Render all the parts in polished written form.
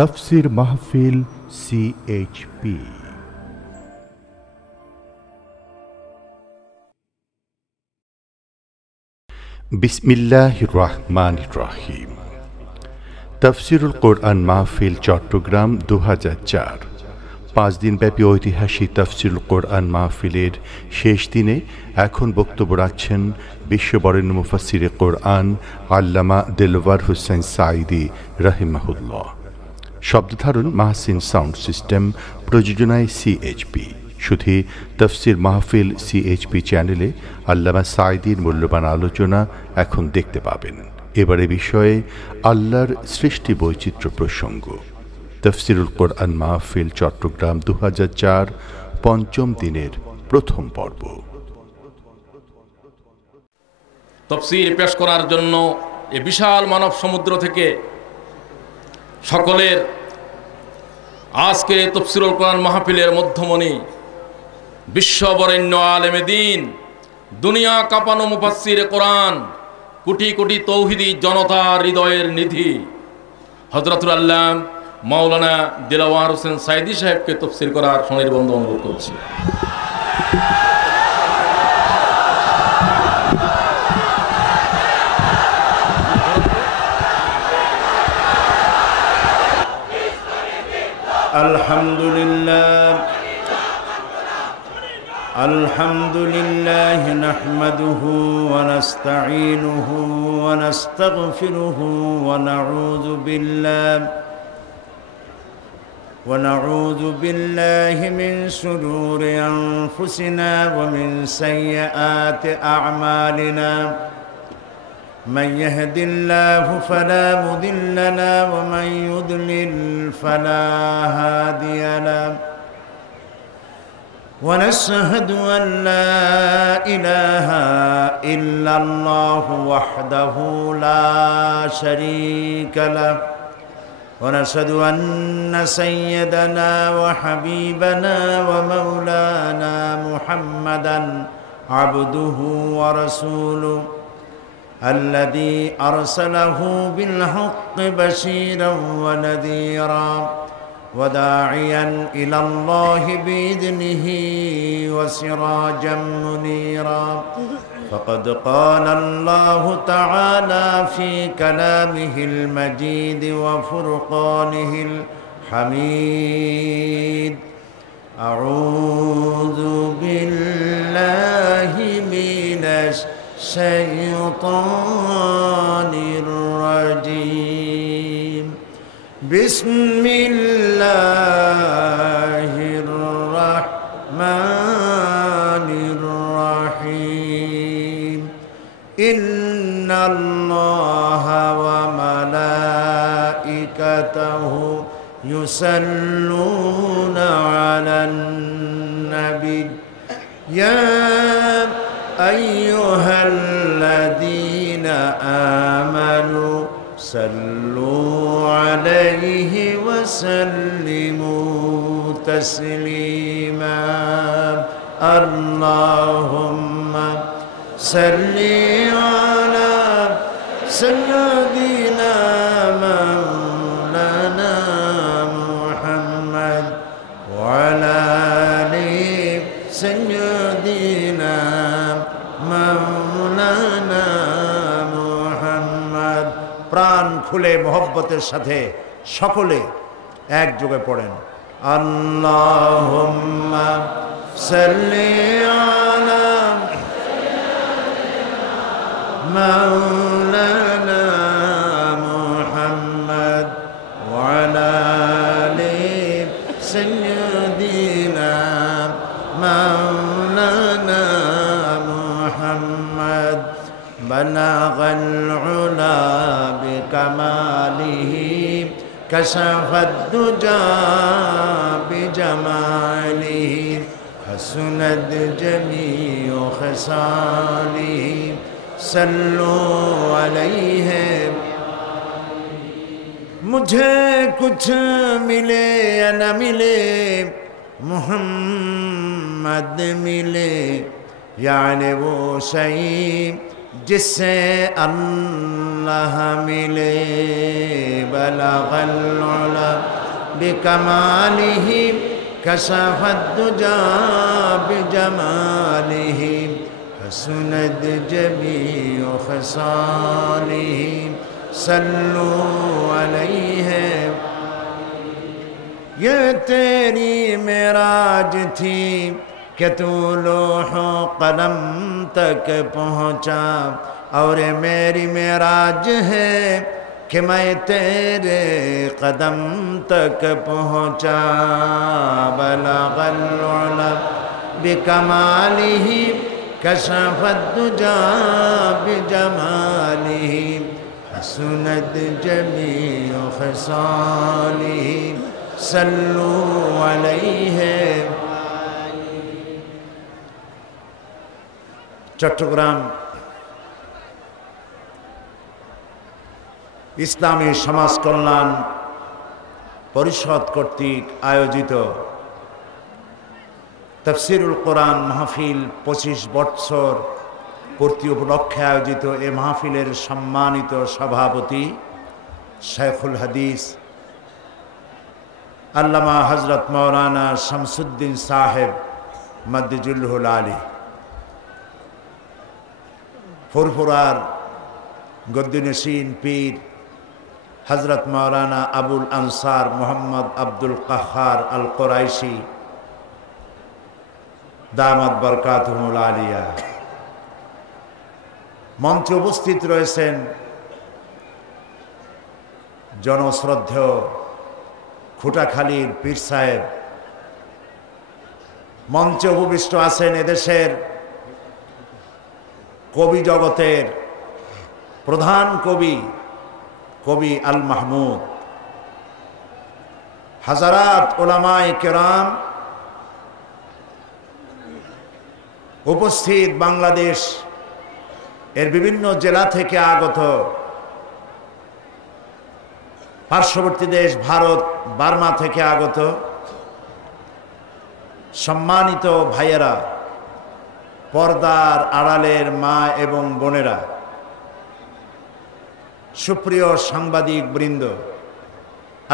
তাফসীর মাহফিল সিএইচপি। বিসমিল্লাহির রহমানির রহিম। তাফসীরুল কোরআন মাহফিল চট্টগ্রাম ২০০৪ ৫ দিনব্যাপী ঐতিহাসিক তাফসীরুল কোরআন মাহফিলের শেষ দিনে এখন বক্তব্য রাখছেন বিশ্ববরেণ্য মুফাসসিরে কোরআন আল্লামা দেলওয়ার হোসেন সাঈদী রাহিমাহুল্লাহ। শব্দধারণ মাহসিন সাউন্ড সিস্টেম, প্রযোজনায় সিএইচপি। শুধু তাফসীর মাহফিল সিএইচপি চ্যানেলে আল্লামা সাঈদীর মূল্যবান আলোচনা এখন দেখতে পাবেন। এবারে বিষয়ে আল্লাহর সৃষ্টি বৈচিত্র্য প্রসঙ্গ। তাফসীরুল কোরআন মাহফিল চট্টগ্রাম ২০০৪ পঞ্চম দিনের প্রথম পর্ব। তাফসীর পেশ করার জন্য এ বিশাল মানব সমুদ্র থেকে সকলের আজকে তাফসীরুল কোরআন মাহফিলের মধ্যমণি বিশ্ববরেণ্য আলেমে দ্বীন, দুনিয়া কাঁপানো মুফাসসিরে কোরআন, কোটি কোটি তৌহিদি জনতার হৃদয়ের নিধি হযরতুল আল্লামা মাওলানা দেলওয়ার হোসেন সাঈদী সাহেবকে তাফসীর করার সুনির্বন্ধ অনুরোধ করছি। আলহামদুলিল্লাহ নাহমাদুহু ওয়া নাস্তাঈনুহু ওয়া নাস্তাগফিরুহু ওয়া নাউযু বিল্লাহি মিন শুরুরি আনফুসিনা ওয়া মিন সাইয়্যাতি আ'মালিনা। من يهد الله فلا مضل له ومن يضلل فلا هادي له ونشهد أن لا إله إلا الله وحده لا شريك له ونشهد أن سيدنا وحبيبنا ومولانا محمدا عبده ورسوله الذي أرسله بالحق بشيرا ونذيرا وداعيا إلى الله بإذنه وسراجا منيرا. فقد قال الله تعالى في كلامه المجيد وفرقانه الحميد: أعوذ بالله من الشيطان الرجيم. بسم الله الرحمن الرحيم. إن الله وملائكته يصلون على النبي يا أيها الذين آمنوا صلوا عليه وسلموا تسليما. اللهم صل على سيدنا مولانا محمد وعلى آل سيدنا مولانا محمد. প্রাণ খুলে মোহব্বতের সাথে সকলে একযোগে পড়েন: আল্লাহুম্মা সাল্লি আলা মাওলানা মুহাম্মদ ওয়া আলা আলি সাইয়্যিদিনা মাওলানা মুহাম্মদ. বালাগাল উলা بكماله كشف الدجى بجماله حسنت جميع خصاله صلوا عليه. मुझे कुछ मिले या न मिले मोहम्मद मिले, यानी वो सही जिससे अल्लाह मिले बलगल उला बिकमालिही कशफत दुजा बिजमालिही हसनत जमीउ खसालिही सल्लु अलैहि। ये तेरी मेराज थी कि तू लोहो कलम तक पहुँचा, और मेरी मेराज है कि मैं तेरे कदम तक पहुँचा। बलगल उला बिकमालिही कशफत दुजा बिजमालिही हसनत जमीउ खसालिही सल्लु अलैहि। চট্টগ্রাম ইসলামী সমাজ কল্যাণ পরিষদ কর্তৃক আয়োজিত তাফসীরুল কোরআন মাহফিল 25 বছর পূর্তি উপলক্ষে আয়োজিত এ মাহফিলের সম্মানিত সভাপতি শাইখুল হাদিস আল্লামা হযরত মাওলানা শামসুদ্দিন সাহেব মাদ্দিজুল্লাহুল আলী, ফুরফুরার গদ্দিনশীন পীর হযরত মাওলানা আবুল আনসার মোহাম্মদ আব্দুল কাহ্হার আল কুরাইশি দামাত বরকাতুহুল আলিয়া। মঞ্চে উপস্থিত রয়েছেন জনশ্রদ্ধেয় খুঁটাখালীর পীর সাহেব। মঞ্চে উপবিষ্ট আছেন এদেশের কবি জগতের প্রধান কবি কবি আল মাহমুদ, হাজারাত উলামায়ে কেরাম, উপস্থিত বাংলাদেশ এর বিভিন্ন জেলা থেকে আগত, পার্শ্ববর্তী দেশ ভারত বার্মা থেকে আগত সম্মানিত ভাইয়েরা, পর্দার আড়ালের মা এবং বোনেরা, সুপ্রিয় সাংবাদিক বৃন্দ,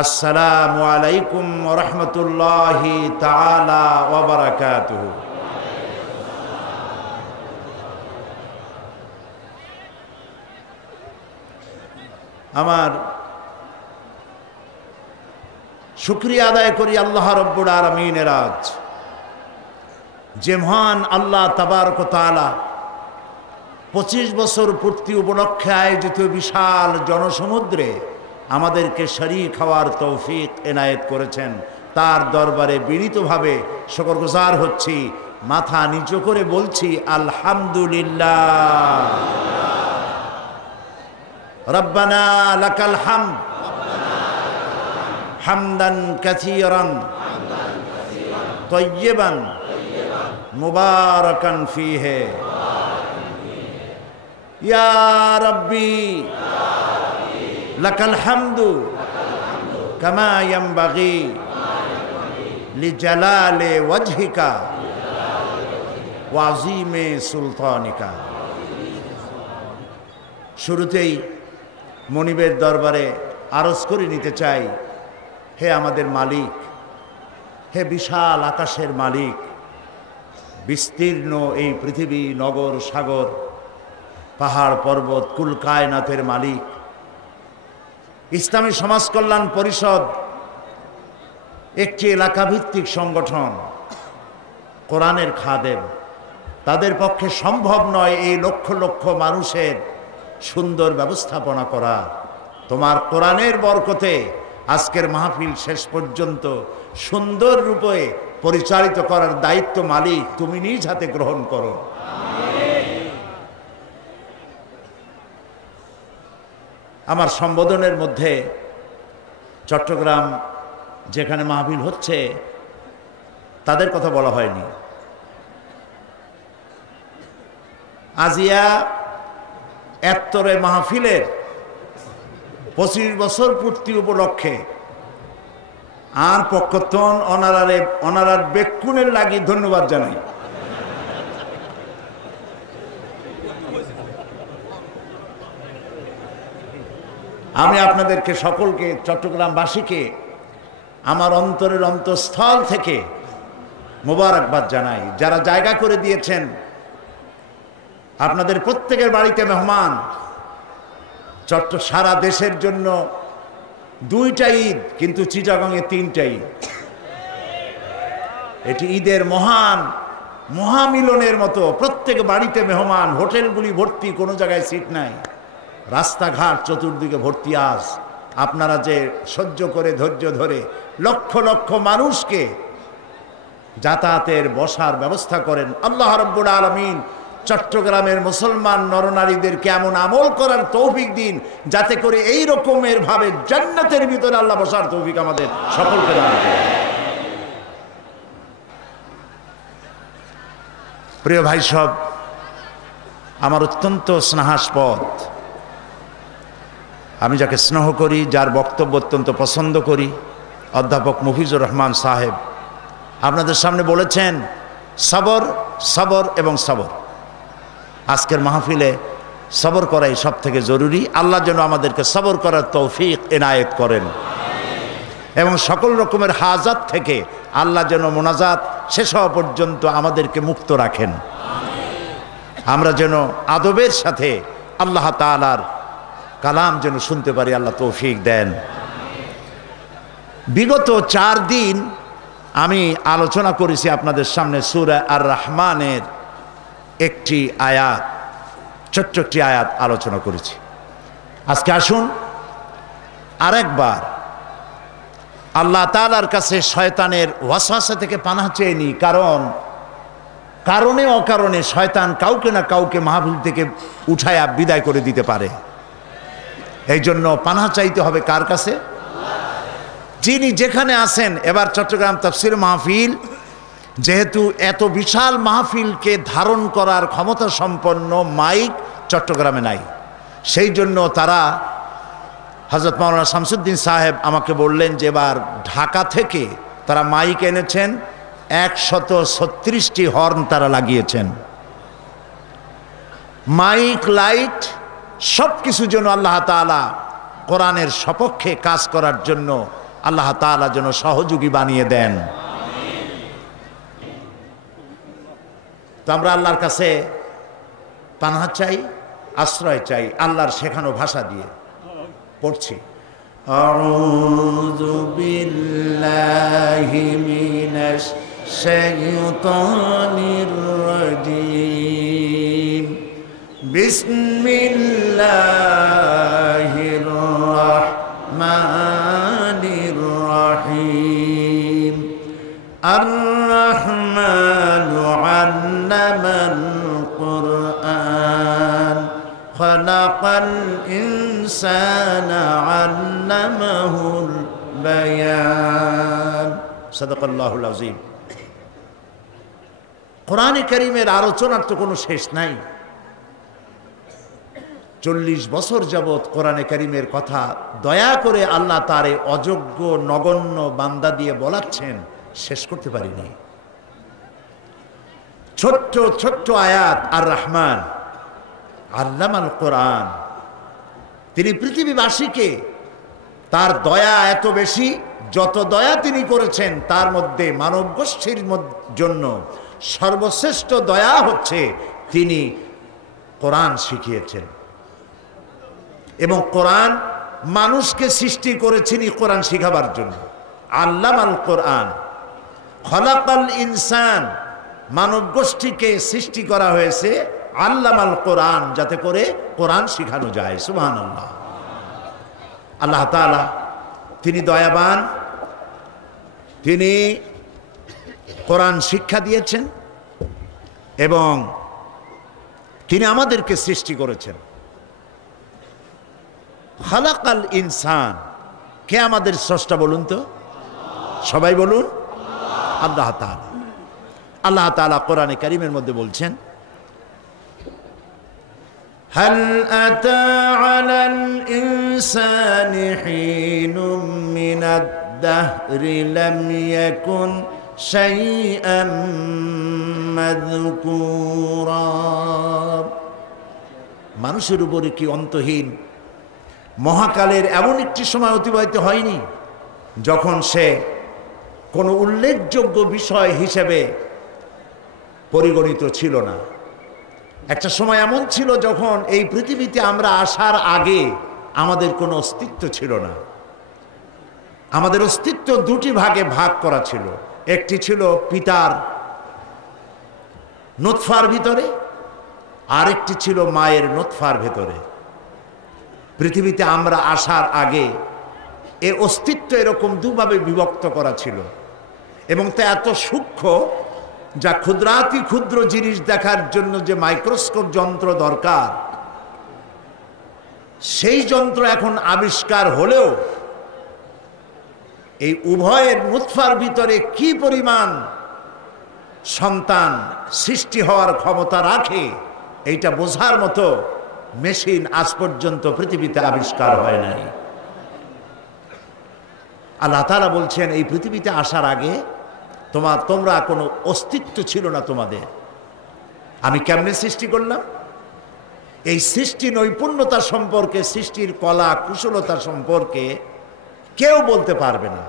আসসালামু আলাইকুম ওয়া রাহমাতুল্লাহি তাআলা ওয়া বারাকাতুহু। আমার শুকরিয়া আদায় করি আল্লাহ রব্বুল আলামিনের আজ যে মহান আল্লাহ তাবারক ওয়া তাআলা 25 বছর পূর্তি উপলক্ষে আয়োজিত বিশাল জনসমুদ্রে আমাদেরকে শরীক হওয়ার তৌফিক এনায়েত করেছেন। তার দরবারে বিনীতভাবে শুকরগুজার হচ্ছি, মাথা নিচু করে বলছি আলহামদুলিল্লাহ। রব্বানা লাকাল হামদ হামদান কাসীরান তাইয়্যিবান মুবারাকান ফীহি ইয়া রাব্বি লাকাল হামদু কামা ইয়ানবাগি লিজালালি ওয়াজহিকা ওয়া আযীমি সুলতানিকা। শুরুতেই মনিবের দরবারে আরজ করে নিতে চাই, হে আমাদের মালিক, হে বিশাল আকাশের মালিক, বিস্তীর্ণ এই পৃথিবী, নগর সাগর, পাহাড় পর্বত, কুল কায়নাতের মালিক, ইসলামী সমাজ কল্যাণ পরিষদ একটি এলাকাভিত্তিক সংগঠন, কোরআনের খাদেম। তাদের পক্ষে সম্ভব নয় এই লক্ষ লক্ষ মানুষের সুন্দর ব্যবস্থাপনা করা। তোমার কোরআনের বরকতে আজকের মাহফিল শেষ পর্যন্ত সুন্দর রূপে পরিচালিত করার দায়িত্ব মালিক তুমি নিজ হাতে গ্রহণ করো। আমার সম্বোধনের মধ্যে চট্টগ্রাম যেখানে মাহফিল হচ্ছে তাদের কথা বলা হয়নি। আজিয়া এত্তরে মাহফিলের 25 বছর পূর্তি উপলক্ষে আর পক্ষতন অনারার বেকুনের লাগি ধন্যবাদ জানাই। আমি আপনাদেরকে সকলকে, চট্টগ্রামবাসীকে আমার অন্তরের অন্তঃস্থল থেকে মোবারকবাদ জানাই। যারা জায়গা করে দিয়েছেন, আপনাদের প্রত্যেকের বাড়িতে মেহমান। সারা দেশের জন্য 2টা ঈদ, কিন্তু চিটাগংয়ে 3টা ঈদ। এটি ঈদের মহামিলনের মতো। প্রত্যেক বাড়িতে মেহমান, হোটেলগুলি ভর্তি, কোনো জায়গায় সিট নাই, রাস্তাঘাট চতুর্দিকে ভর্তি। আজ আপনারা যে সহ্য করে ধৈর্য ধরে লক্ষ লক্ষ মানুষকে যাতায়াতের বসার ব্যবস্থা করেন, আল্লাহ রাব্বুল আলামিন চট্টগ্রামের মুসলমান নরনারীদেরকে এমন আমল করার তৌফিক দিন, যাতে করে এই রকমের ভাবে জান্নাতের ভিতরে আল্লাহ বসার তৌফিক আমাদের সকলকে দান করেন। প্রিয় ভাই সব, আমার অত্যন্ত স্নেহাস্পদ, আমি যাকে স্নেহ করি, যার বক্তব্য অত্যন্ত পছন্দ করি, অধ্যাপক মফিজুর রহমান সাহেব আপনাদের সামনে বলেছেন সবর, সবর এবং সবর। আজকের মাহফিলে সবর করাই সব থেকে জরুরি। আল্লাহ যেন আমাদেরকে সবর করার তৌফিক এনায়েত করেন এবং সকল রকমের হাজাত থেকে আল্লাহ যেন মোনাজাত শেষ হওয়া পর্যন্ত আমাদেরকে মুক্ত রাখেন। আমরা যেন আদবের সাথে আল্লাহ তাআলার কালাম যেন শুনতে পারি, আল্লাহ তৌফিক দেন। বিগত 4 দিন আমি আলোচনা করেছি আপনাদের সামনে সূরা আর রহমানের একটি আয়াত, ছোট্ট একটি আয়াত আলোচনা করেছি। আজকে আসুন আরেকবার আল্লাহ তাআলার কাছে শয়তানের ওয়াসওয়াসা থেকে পানাহ চেয়ে নিই। কারণে অকারণে শয়তান কাউকে না কাউকে মাহফিল থেকে উঠায়া বিদায় করে দিতে পারে। এই জন্য পানাহ চাইতে হবে কার কাছে? যিনি যেখানে আছেন। এবার চট্টগ্রাম তাফসীর মাহফিল যেহেতু এত বিশাল মাহফিলকে ধারণ করার ক্ষমতা সম্পন্ন মাইক চট্টগ্রামে নাই, সেই জন্য তারা হযরত মাওলানা শামসুদ্দিন সাহেব আমাকে বললেন যে এবার ঢাকা থেকে তারা মাইক এনেছেন, 136টি হর্ন তারা লাগিয়েছেন। মাইক, লাইট সব কিছু যেন আল্লাহ তাআলা কোরআনের সপক্ষে কাজ করার জন্য আল্লাহ তাআলা যেন সহযোগী বানিয়ে দেন। তো আমরা আল্লাহর কাছে পানাহ চাই, আশ্রয় চাই আল্লাহর শেখানো ভাষা দিয়ে। পড়ছি, আউযু বিল্লাহি মিনাশ শাইতানির রাজীম, বিসমিল্লাহির রাহমানির রাহিম। আর রহমানু আল্লামাল কুরআন খালাকাল ইনসানা আল্লামাহুল বায়ান। সাদাকাল্লাহুল আযীম। কোরআনে কারীমের আলোচনার তো কোনো শেষ নাই। 40 বছর যাবৎ কোরআনে কারীমের কথা দয়া করে আল্লাহ তারে অযোগ্য নগণ্য বান্দা দিয়ে বলাচ্ছেন, শেষ করতে পারিনি। ছোট্ট ছোট্ট আয়াত। আর রহমান আল্লামাল কোরআন, তিনি পৃথিবীবাসীকে, তার দয়া এত বেশি, যত দয়া তিনি করেছেন তার মধ্যে মানব গোষ্ঠীর জন্য সর্বশ্রেষ্ঠ দয়া হচ্ছে তিনি কোরআন শিখিয়েছেন। এবং কোরআন মানুষকে সৃষ্টি করেছেন কোরআন শিখাবার জন্য। আল্লামাল কোরআন খলাকাল ইনসান, মানব গোষ্ঠীকে সৃষ্টি করা হয়েছে আল্লামাল কোরআন, যাতে করে কোরআন শিখানো যায়। সুবহানাল্লাহ। আল্লাহ তাআলা তিনি দয়াবান, তিনি কোরআন শিক্ষা দিয়েছেন এবং তিনি আমাদেরকে সৃষ্টি করেছেন। খালাকাল ইনসান, কে আমাদের স্রষ্টা বলুন তো? সবাই বলুন, আল্লাহ তাআলা। আল্লাহ তাআলা কোরআনে কারীমের মধ্যে বলছেন, হাল আতা আলাল ইনসানি হিনুম মিনাদ দাহরি লাম ইয়াকুন শাইআম মাযকুরা। মানুষের উপরে কি অন্তহীন মহাকালের এমন একটি সময় অতিবাহিত হয়নি যখন সে কোনো উল্লেখযোগ্য বিষয় হিসেবে পরিগণিত ছিল না। একটা সময় এমন ছিল যখন এই পৃথিবীতে আমরা আসার আগে আমাদের কোনো অস্তিত্ব ছিল না। আমাদের অস্তিত্ব দুটি ভাগে ভাগ করা ছিল। একটি ছিল পিতার নুতফার ভিতরে, আর একটি ছিল মায়ের নুতফার ভেতরে। পৃথিবীতে আমরা আসার আগে এ অস্তিত্ব এরকম দুভাবে বিভক্ত করা ছিল, এবং তা এত সূক্ষ্ম যা ক্ষুদ্রাতি ক্ষুদ্র জিনিস দেখার জন্য যে মাইক্রোস্কোপ যন্ত্র দরকার, সেই যন্ত্র এখন আবিষ্কার হলেও এই উভয়ের নুতফার ভিতরে কি পরিমাণ সন্তান সৃষ্টি হওয়ার ক্ষমতা রাখে এইটা বোঝার মতো মেশিন আজ পর্যন্ত পৃথিবীতে আবিষ্কার হয় নাই। আল্লাহ তাআলা বলছেন এই পৃথিবীতে আসার আগে তোমরা কোনো অস্তিত্ব ছিল না তোমাদের। আমি কেমনে সৃষ্টি করলাম, এই সৃষ্টি নৈপুণ্যতা সম্পর্কে, সৃষ্টির কলা কুশলতা সম্পর্কে কেউ বলতে পারবে না।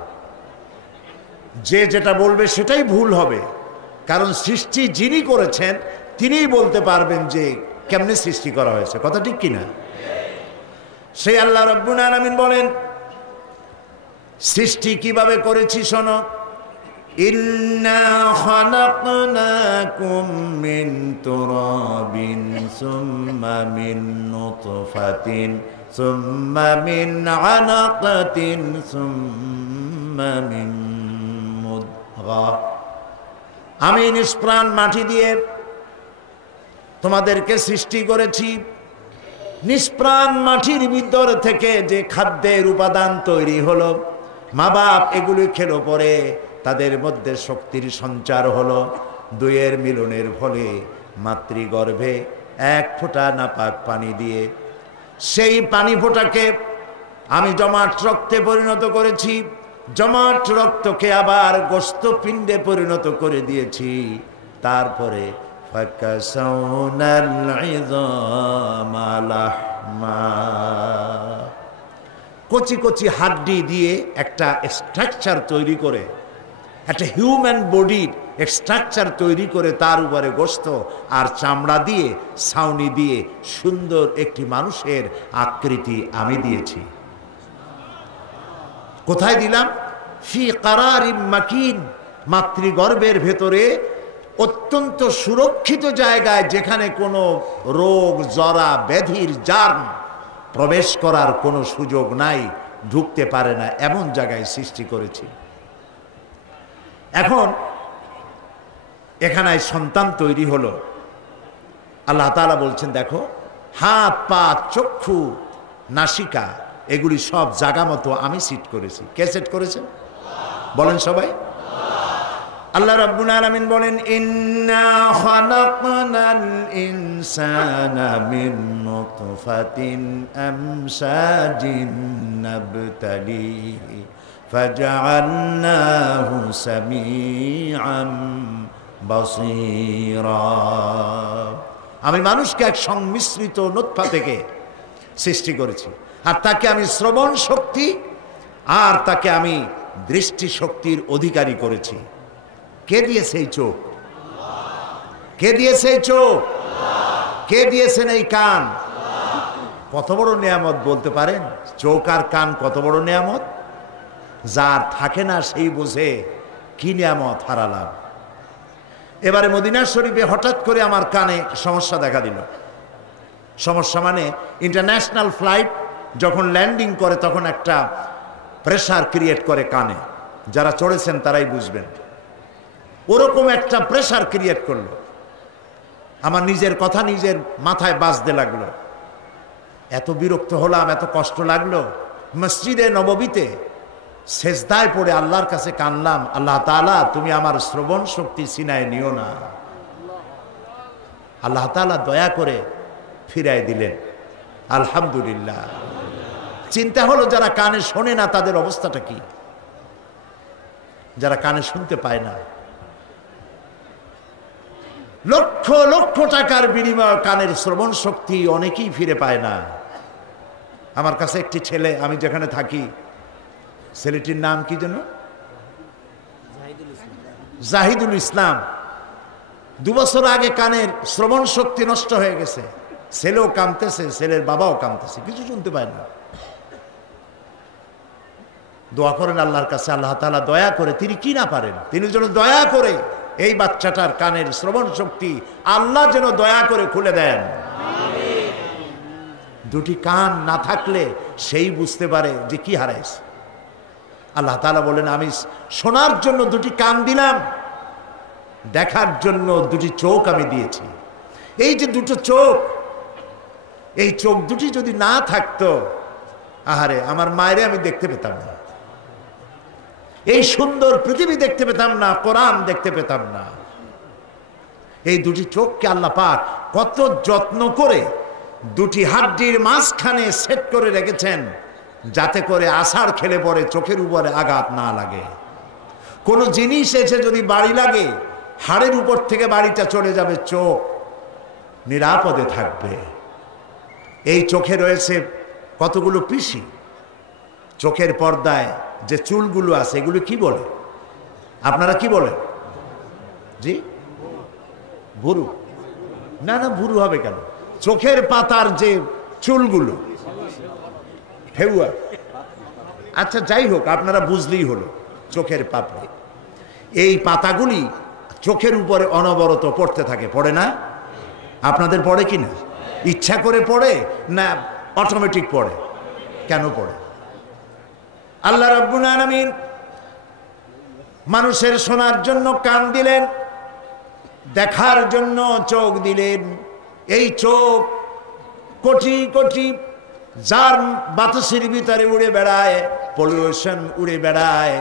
যে যেটা বলবে সেটাই ভুল হবে, কারণ সৃষ্টি যিনি করেছেন তিনিই বলতে পারবেন যে কেমনে সৃষ্টি করা হয়েছে। কথা ঠিক কিনা? সেই আল্লাহ রাব্বুল আলামিন বলেন সৃষ্টি কিভাবে করেছি শোনো। ইন্না খালাকনাকুম মিন তুরাবিন সুম্মা মিন নুতফাতিন সুম্মা মিন আলাকাতিন সুম্মা মিন মুদগা। আমি নিষ্প্রাণ মাটি দিয়ে তোমাদেরকে সৃষ্টি করেছি। নিষ্প্রাণ মাটির ভিতর থেকে যে খাদ্যের উপাদান তৈরি হলো, মা বাপ এগুলি খেলো পরে তাদের মধ্যে শক্তির সঞ্চার হলো। দুইয়ের মিলনের ফলে মাতৃগর্ভে এক ফোঁটা নাপাক পানি দিয়ে সেই পানি ফোঁটাকে আমি জমাট রক্তে পরিণত করেছি। জমাট রক্তকে আবার গোস্ত পিণ্ডে পরিণত করে দিয়েছি। তারপরে কচি কচি হাড্ডি দিয়ে একটা স্ট্রাকচার তৈরি করে, একটা হিউম্যান বডির স্ট্রাকচার তৈরি করে তার উপরে গোস্ত আর চামড়া দিয়ে ছাউনি দিয়ে সুন্দর একটি মানুষের আকৃতি আমি দিয়েছি। কোথায় দিলাম? ফি কারারিম মাকিন, মাতৃগর্ভের ভেতরে অত্যন্ত সুরক্ষিত জায়গায়, যেখানে কোনো রোগ জরা ব্যাধির জার্ম প্রবেশ করার কোনো সুযোগ নাই, ঢুকতে পারে না, এমন জায়গায় সৃষ্টি করেছি। এখন এখানে সন্তান তৈরি হলো। আল্লাহ তাআলা বলছেন দেখো, হাত পা চক্ষু নাসিকা এগুলি সব জায়গা মতো আমি সেট করেছি। কে সেট করেছেন বলেন সবাই? আল্লাহ রাব্বুল আলামিন বলেন ইন্না খালাকনাল ইনসানা মিন নুতফাতিন আমশাজিন নাবতালিহি ফাজআলনাহু সামিআন বাসীরা। আমি মানুষকে এক সংমিশ্রিত নুতফা থেকে সৃষ্টি করেছি, আর তাকে আমি শ্রবণ শক্তি আর তাকে আমি দৃষ্টি শক্তির অধিকারী করেছি। কে দিয়েছে এই চোখ? কে দিয়েছে এই চোখ? কে দিয়েছেন এই কান? কত বড় নিয়ামত বলতে পারেন? চোখ আর কান কত বড় নিয়ামত! যার থাকে না সেই বোঝে কি নিয়ামত হারালাম। এবারে মদিনা শরীফে হঠাৎ করে আমার কানে সমস্যা দেখা দিল। সমস্যা মানে ইন্টারন্যাশনাল ফ্লাইট যখন ল্যান্ডিং করে তখন একটা প্রেসার ক্রিয়েট করে কানে, যারা চড়েছেন তারাই বুঝবেন। ওরকম একটা প্রেসার ক্রিয়েট করলো। আমার নিজের কথা নিজের মাথায় বাজতে লাগলো। এত বিরক্ত হলাম, এত কষ্ট লাগলো। মসজিদে নববীতে সেজদায় পড়ে আল্লাহর কাছে কানলাম, আল্লাহ তাআলা তুমি আমার শ্রবণ শক্তি ছিনায় নিও না। আল্লাহ তাআলা দয়া করে ফিরায় দিলেন। আলহামদুলিল্লাহ। চিন্তা হলো যারা কানে শোনে না তাদের অবস্থাটা কি? যারা কানে শুনতে পায় না, লক্ষ লক্ষ টাকার বিনিময়ে কানের শ্রবণ শক্তি অনেকেই ফিরে পায় না। আমার কাছে একটি ছেলে, আমি যেখানে থাকি, ছেলেটির নাম কি যেন, জাহিদুল ইসলাম। 2 বছর আগে কানের শ্রবণ শক্তি নষ্ট হয়ে গেছে, ছেলেও কাঁদতেছে, ছেলের বাবাও কাঁদতেছে, কিছু শুনতে পায় না। দোয়া করেন আল্লাহর কাছে, আল্লাহ তাআলা দয়া করে, তিনি কি না পারেন, তিনি যেন দয়া করে এই বাচ্চাটার কানের শ্রবণ শক্তি আল্লাহ যেন দয়া করে খুলে দেন। দুটি কান না থাকলে সেই বুঝতে পারে যে কি হারাইছে। আল্লাহ তাআলা বলেন, আমি শোনার জন্য 2টি কান দিলাম, দেখার জন্য 2টি চোখ আমি দিয়েছি। এই যে 2টো চোখ, এই চোখ দুটি যদি না থাকতো, আহারে আমার মায়েরে আমি দেখতে পেতাম না, এই সুন্দর পৃথিবী দেখতে পেতাম না, কোরআন দেখতে পেতাম না। এই 2টি চোখকে আল্লাহ পাক কত যত্ন করে 2টি হাড্ডির মাঝখানে সেট করে রেখেছেন, যাতে করে আছাড় খেলে পরে চোখের উপরে আঘাত না লাগে। কোনো জিনিস এসে যদি বাড়ি লাগে, হাড়ের উপর থেকে বাড়িটা চলে যাবে, চোখ নিরাপদে থাকবে। এই চোখে রয়েছে কতগুলো পিসি, চোখের পর্দায় যে চুলগুলো আছে এগুলো কি বলে, আপনারা কি বলেন? জি, ভুরু? না না, ভুরু হবে কেন? চোখের পাতার যে চুলগুলো, ফেউয়া। আচ্ছা যাই হোক, আপনারা বুঝলেই হলো, চোখের পাপড়ি। এই পাতাগুলি চোখের উপরে অনবরত পড়তে থাকে, পড়ে না? আপনাদের পড়ে কি না? ইচ্ছা করে পড়ে না অটোমেটিক পড়ে? কেন পড়ে? আল্লাহ রাব্বুল আলামিন মানুষের শোনার জন্য কান দিলেন, দেখার জন্য চোখ দিলেন। এই চোখ কোটি কোটি যার বাতাসের ভিতরে উড়ে বেড়ায়, পলিউশন উড়ে বেড়ায়,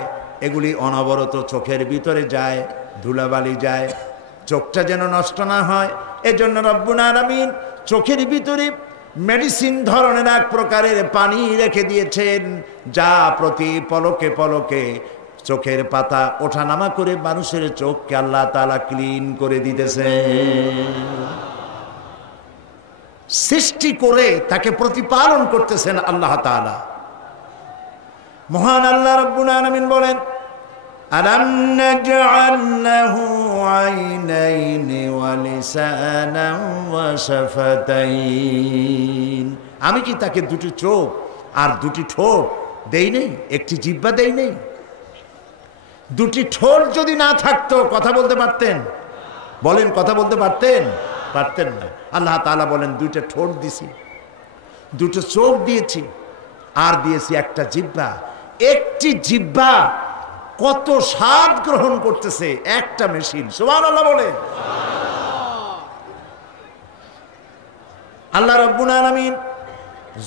এগুলি অনবরত চোখের ভিতরে যায়, ধুলাবালি যায়, চোখটা যেন নষ্ট না হয়। এজন্য রব্বুল আলামিন চোখের ভিতরে মেডিসিন ধরনের এক প্রকারের পানি রেখে দিয়েছেন, যা প্রতি পলকে পলকে চোখের পাতা ওঠানামা করে মানুষের চোখকে আল্লাহ তাআলা ক্লিন করে দিতেছে। সৃষ্টি করে তাকে প্রতিপালন করতেছেন আল্লাহ তাআলা। মহান আল্লাহ রাব্বুল আলামিন বলেন, আলাম নাজআল লাহু আইনাইনি ওয়া লিসানান ওয়া শাফাতাইন। আমি কি তাকে 2টি চোখ আর 2টি ঠোঁট দেই নাই? একটি জিহ্বা দেই নাই? 2টি ঠোঁট যদি না থাকতো কথা বলতে পারতেন? বলেন, কথা বলতে পারতেন? পারতেন না। আল্লাহ তাআলা বলেন, 2টা ঠোঁট দিছি, 2টো চোখ দিয়েছি, আর দিয়েছি একটা জিহ্বা। একটি জিহ্বা কত স্বাদ গ্রহণ করতেছে, একটা মেশিন। সুবহানাল্লাহ বলেন। আল্লাহ রাব্বুল আলামিন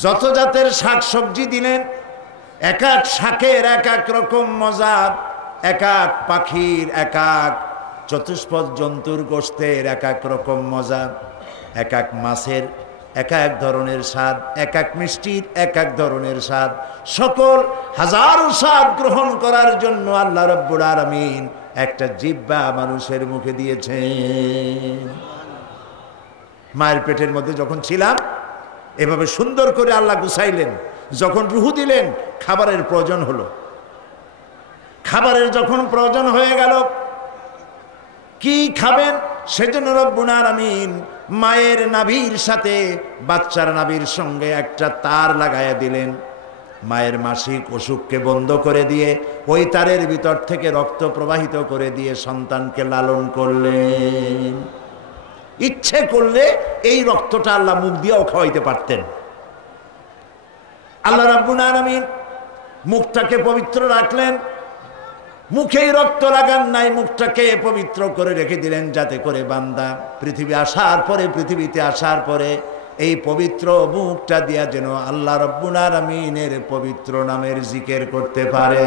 যত জাতের শাকসবজি দিলেন, এক এক শাকের এক এক রকম মজা, এক এক পাখির এক এক চতুষ্পদ জন্তুর গোশতের এক এক রকম মজা, এক এক মাছের এক এক ধরনের স্বাদ, এক এক মিষ্টির এক এক ধরনের স্বাদ। সকল হাজারো স্বাদ গ্রহণ করার জন্য আল্লাহ রাব্বুল আলামিন একটা জিহ্বা মানুষের মুখে দিয়েছেন। মায়ের পেটের মধ্যে যখন ছিলাম, এভাবে সুন্দর করে আল্লাহ গুছাইলেন। যখন রুহু দিলেন, খাবারের প্রয়োজন হলো। খাবারের যখন প্রয়োজন হয়ে গেল, কি খাবেন? সেজন্য রব্বুল আলামিন মায়ের নাভির সাথে বাচ্চার নাভির সঙ্গে একটা তার লাগাইয়া দিলেন। মায়ের মাসিক অসুখকে বন্ধ করে দিয়ে ওই তারের ভিতর থেকে রক্ত প্রবাহিত করে দিয়ে সন্তানকে লালন করলেন। ইচ্ছে করলে এই রক্তটা আল্লাহ মুখ দিয়েও খাওয়াইতে পারতেন। আল্লাহ রাব্বুল আলামিন মুখটাকে পবিত্র রাখলেন, মুখেই রক্ত লাগান নাই, মুখটাকে পবিত্র করে রেখে দিলেন, যাতে করে বান্দা পৃথিবীতে আসার পরে এই পবিত্র মুখটা দিয়া যেন আল্লাহ রাব্বুল আলামিনের পবিত্র নামের জিকির করতে পারে।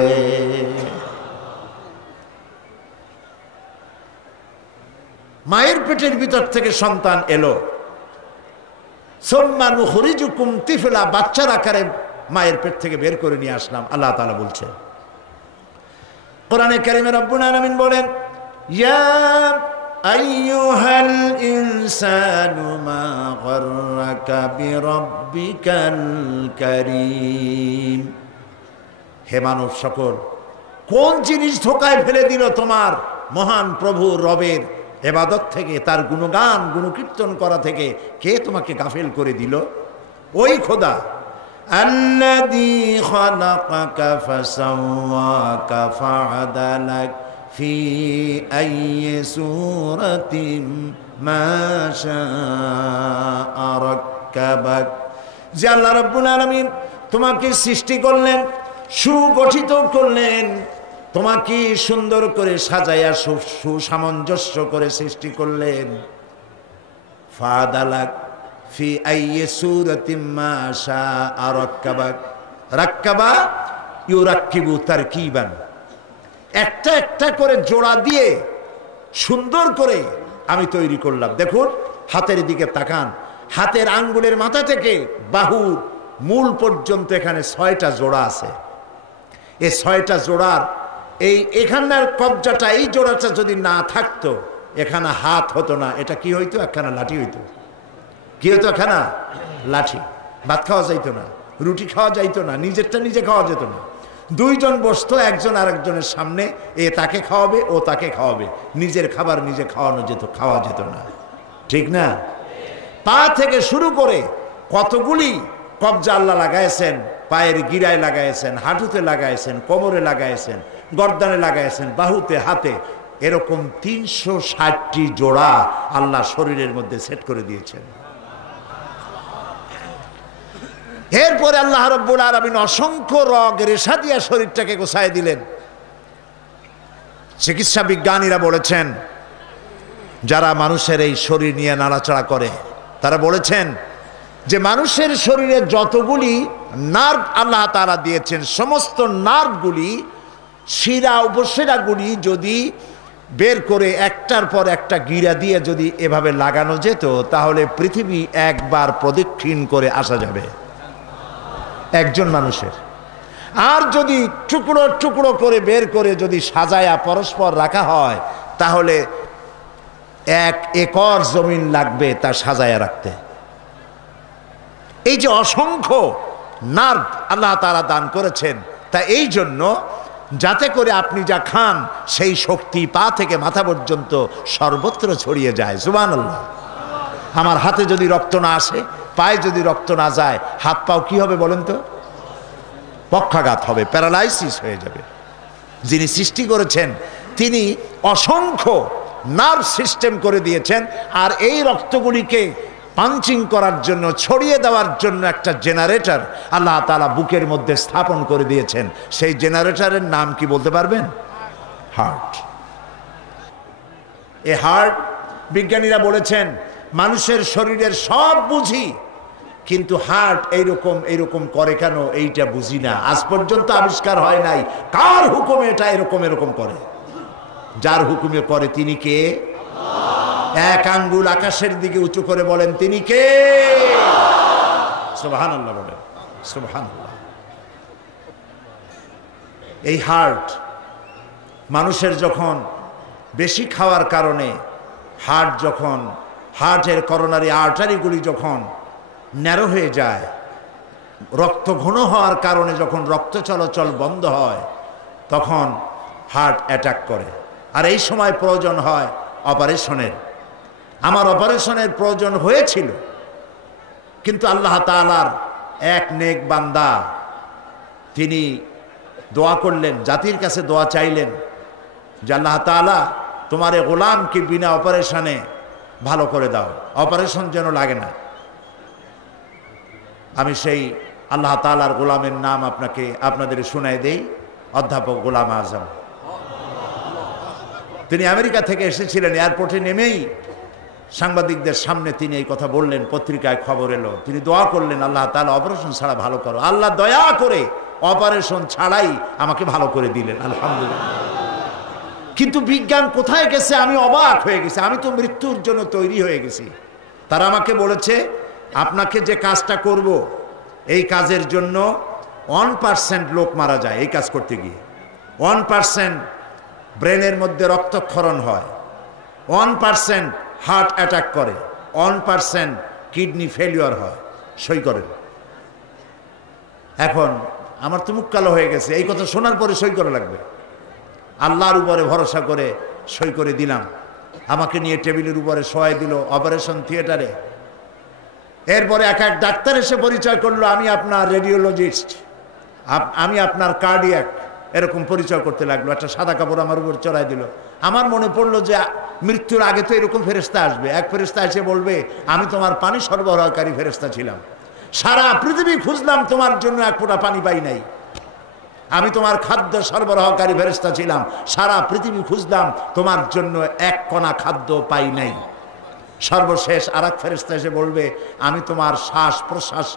মায়ের পেটের ভিতর থেকে সন্তান এলো, সুম্মা নুখরিজুকুম তিফলা, বাচ্চার আকারে মায়ের পেট থেকে বের করে নিয়ে আসলাম। আল্লাহ তাআলা বলছেন কোরআনে কারিমে, রব্বুল আলামিন বলেন, ইয়া আইয়ুহাল ইনসানু মা গররাকা বিরাব্বিকাল কারীম। হে মানব সকল, কোন জিনিস ধোকায় ফেলে দিল তোমার মহান প্রভু রবের ইবাদত থেকে, তার গুণগান গুণকীর্তন করা থেকে? কে তোমাকে গাফেল করে দিল? ওই খোদা। আল্লাযী খালাকাকা ফাসাওয়াকা ফাআদালাক ফি আইয়ি সূরাতিন মা শাআ রাক্কাবাক। যে আল্লাহ রাব্বুল আলামিন তোমাকে সৃষ্টি করলেন, সুগঠিত করলেন, তোমাকে সুন্দর করে সাজাইয়া সুসামঞ্জস্য করে সৃষ্টি করলেন। ফাদালাক ফি আইয়ি সূরাতিন মা শাআ রাক্কাবাক। রাক্কাবা ইউরাক্কিবু তারকিবান, একটা একটা করে জোড়া দিয়ে সুন্দর করে আমি তৈরি করলাম। দেখুন, হাতের দিকে তাকান, হাতের আঙ্গুলের মাথা থেকে বাহুর মূল পর্যন্ত এখানে 6টা জোড়া আছে। এই 6টা জোড়ার এখানের কবজাটা, এই জোড়াটা যদি না থাকতো, এখানে হাত হতো না। এটা কি হইতো? একখানা লাঠি হইতো। কি হতো? একখানা লাঠি। ভাত খাওয়া যাইতো না, রুটি খাওয়া যাইতো না, নিজেরটা নিজে খাওয়া যেত না। দুইজন বসতো একজন আরেকজনের সামনে, এ তাকে খাওয়াবে, ও তাকে খাওয়াবে। নিজের খাবার নিজে খাওয়া যেত না, ঠিক না? পা থেকে শুরু করে কতগুলি কবজা আল্লাহ লাগাইছেন। পায়ের গিরায় লাগাইছেন, হাঁটুতে লাগাইছেন, কোমরে লাগাইছেন, গর্দানে লাগাইছেন, বাহুতে, হাতে, এরকম 360টি জোড়া আল্লাহ শরীরের মধ্যে সেট করে দিয়েছেন। এরপরে আল্লাহ রাব্বুল আলামিন অসংখ্য রগ রেশা দিয়া শরীরটাকে গোছায় দিলেন। চিকিৎসা বিজ্ঞানীরা বলেছেন, যারা মানুষের এই শরীর নিয়ে নাড়াচাড়া করে, তারা বলেছেন যে মানুষের শরীরে যতগুলি নার্ভ আল্লাহ তাআলা দিয়েছেন, সমস্ত নার্ভগুলি, শিরা উপশিরাগুলি যদি বের করে একটার পর একটা গিরা দিয়ে যদি এভাবে লাগানো যেত, তাহলে পৃথিবী একবার প্রদক্ষিণ করে আসা যাবে একজন মানুষের। আর যদি টুকরো টুকরো করে বের করে যদি সাজায়া পরস্পর রাখা হয়, তাহলে 1 একর জমিন লাগবে তা সাজায়া রাখতে। এই যে অসংখ্য নার্ভ আল্লাহ তাআলা দান করেছেন, তা এই জন্য যাতে করে আপনি যা খান সেই শক্তি পা থেকে মাথা পর্যন্ত সর্বত্র ছড়িয়ে যায়। সুবহানাল্লাহ। আমার হাতে যদি রক্ত না আসে, পায়ে যদি রক্ত না যায়, হাত পাও কি হবে বলেন তো? পক্ষাঘাত হবে, প্যারালাইসিস হয়ে যাবে। যিনি সৃষ্টি করেছেন তিনি অসংখ্য নার্ভ সিস্টেম করে দিয়েছেন, আর এই রক্তগুলিকে পাঞ্চিং করার জন্য, ছড়িয়ে দেওয়ার জন্য একটা জেনারেটর আল্লাহ তাআলা বুকের মধ্যে স্থাপন করে দিয়েছেন। সেই জেনারেটরের নাম কি বলতে পারবেন? হার্ট। এই হার্ট, বিজ্ঞানীরা বলেছেন, মানুষের শরীরের সব বুঝি, কিন্তু হার্ট এইরকম করে কেন এইটা বুঝি না। আজ পর্যন্ত আবিষ্কার হয় নাই কার হুকুমে এটা এরকম করে। যার হুকুমে করে তিনি কে? এক আঙ্গুল আকাশের দিকে উঁচু করে বলেন, তিনি কে? সুবহানাল্লাহ বলেন, সুবহানাল্লাহ। এই হার্ট মানুষের যখন বেশি খাওয়ার কারণে হার্টের করোনারি আর্টারিগুলি যখন ন্যারো হয়ে যায়, রক্ত ঘন হওয়ার কারণে যখন রক্ত চলাচল বন্ধ হয়, তখন হার্ট অ্যাটাক করে। আর এই সময় প্রয়োজন হয় অপারেশনের। আমার অপারেশনের প্রয়োজন হয়েছিল, কিন্তু আল্লাহ তাআলার এক নেক বান্দা তিনি দোয়া করলেন, জাতির কাছে দোয়া চাইলেন যে আল্লাহ তাআলা তোমার এই গোলামকে বিনা অপারেশনে ভালো করে দাও, অপারেশন যেন লাগে না। আমি সেই আল্লাহ তাআলার গোলামের নাম আপনাদের শোনায় দেই, অধ্যাপক গোলাম আজম। তিনি আমেরিকা থেকে এসেছিলেন। এয়ারপোর্টে নেমেই সাংবাদিকদের সামনে তিনি এই কথা বললেন, পত্রিকায় খবর এলো। তিনি দোয়া করলেন, আল্লাহ তাআলা অপারেশন ছাড়া ভালো করো। আল্লাহ দয়া করে অপারেশন ছাড়াই আমাকে ভালো করে দিলেন, আলহামদুলিল্লাহ। কিন্তু বিজ্ঞান কোথায় গেছে আমি অবাক হয়ে গেছি। আমি তো মৃত্যুর জন্য তৈরি হয়ে গেছি। তারা আমাকে বলেছে, আপনাকে যে কাজটা করব, এই কাজের জন্য 1% লোক মারা যায় এই কাজ করতে গিয়ে। 1% ব্রেনের মধ্যে রক্তক্ষরণ হয়, 1% হার্ট অ্যাটাক করে, 1% কিডনি ফেলিওর হয়। সই করেন। এখন আমার তো মুখ কালো হয়ে গেছে, এই কথা শোনার পরে সই করা লাগবে। আল্লাহর উপরে ভরসা করে সই করে দিলাম। আমাকে নিয়ে টেবিলের উপরে শোয়াই দিল অপারেশন থিয়েটারে। এরপরে এক এক ডাক্তার এসে পরিচয় করলো, আমি আপনার রেডিওলজিস্ট, আমি আপনার কার্ডিয়াক, এরকম পরিচয় করতে লাগলো। একটা সাদা কাপড় আমার উপর চড়াই দিল। আমার মনে পড়লো যে মৃত্যুর আগে তো এরকম ফেরেশতা আসবে। এক ফেরেশতা এসে বলবে, আমি তোমার পানি সরবরাহকারী ফেরেশতা ছিলাম, সারা পৃথিবী খুঁজলাম তোমার জন্য এক ফোঁটা পানি পাই নাই। আমি তোমার খাদ্য সরবরাহকারী ফেরেশতা ছিলাম, সারা পৃথিবী খুঁজলাম তোমার জন্য এক কণা খাদ্য পাই নাই। সর্বশেষ আর এক ফেরেশতা এসে বলবে, আমি তোমার শ্বাস প্রশ্বাস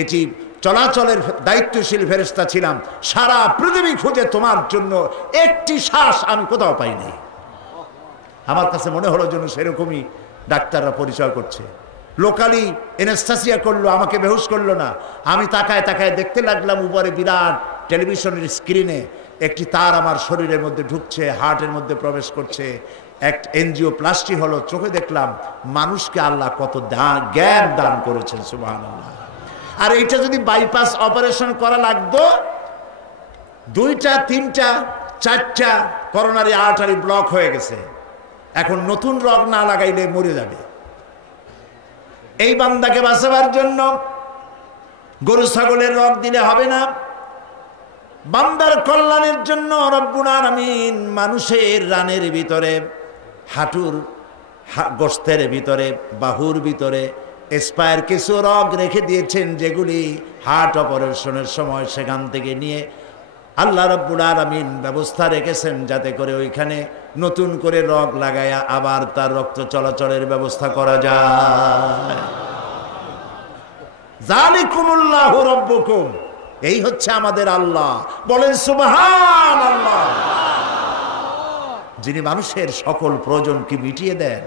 এটি চলাচলের দায়িত্বশীল ফেরেশতা ছিলাম, সারা পৃথিবী খুঁজে তোমার জন্য একটি শ্বাস আমি কোথাও পাই নাই। আমার কাছে মনে হলো যেন সেরকমই ডাক্তাররা পরিচয় করছে। লোকালি এনেস্থেসিয়া করলো, আমাকে বেহুশ করলো না। আমি তাকায় তাকায় দেখতে লাগলাম উপরে বিরাট টেলিভিশনের স্ক্রিনে একটি তার আমার শরীরের মধ্যে ঢুকছে, হার্টের মধ্যে প্রবেশ করছে। এক এনজিওপ্লাস্টি হলো। চোখে দেখলাম মানুষকে আল্লাহ কত জ্ঞান দান করেছেন, সুবহানাল্লাহ। আর এইটা যদি বাইপাস অপারেশন করা লাগতো, 2টা 3টা 4টা করোনারি আর্টারি ব্লক হয়ে গেছে, এখন নতুন রগ না লাগাইলে মরে যাবে। এই বান্দাকে বাঁচাবার জন্য গরু ছাগলের রগ দিলে হবে না। বান্দার কল্যাণের জন্য রব্বুল আলামিন মানুষের রানের ভিতরে, হাঁটুর গোস্তের ভিতরে, বাহুর ভিতরে স্পায়ার কিছু রগ রেখে দিয়েছেন, যেগুলি হার্ট অপারেশনের সময় সেখান থেকে নিয়ে আল্লাহ রব্বুল আলামিন ব্যবস্থা রেখেছেন, যাতে করে ওইখানে নতুন করে রগ লাগায়া আবার তার রক্ত চলাচলের ব্যবস্থা করা যায়। যালিকুমুল্লাহু রাব্বুকুম, এই হচ্ছে আমাদের আল্লাহ। বলেন সুবহানাল্লাহ। যিনি মানুষের সকল প্রয়োজনকে মিটিয়ে দেন।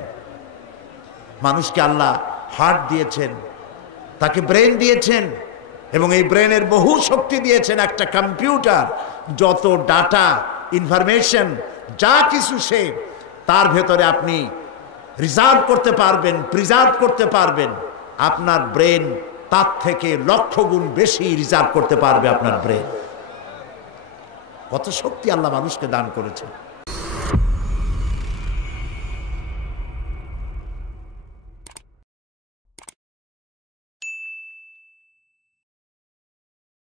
মানুষকে আল্লাহ হার্ট দিয়েছেন, তাকে ব্রেন দিয়েছেন, এবং এই ব্রেনের বহু শক্তি দিয়েছেন। একটা কম্পিউটার যত ডাটা ইনফরমেশন যা কিছু সে তার ভেতরে আপনি রিজার্ভ করতে পারবেন, প্রিজার্ভ করতে পারবেন। আপনার ব্রেন তার থেকে লক্ষ গুণ বেশি রিজার্ভ করতে পারবে আপনার ব্রেন। কত শক্তি আল্লাহ মানুষকে দান করেছেন।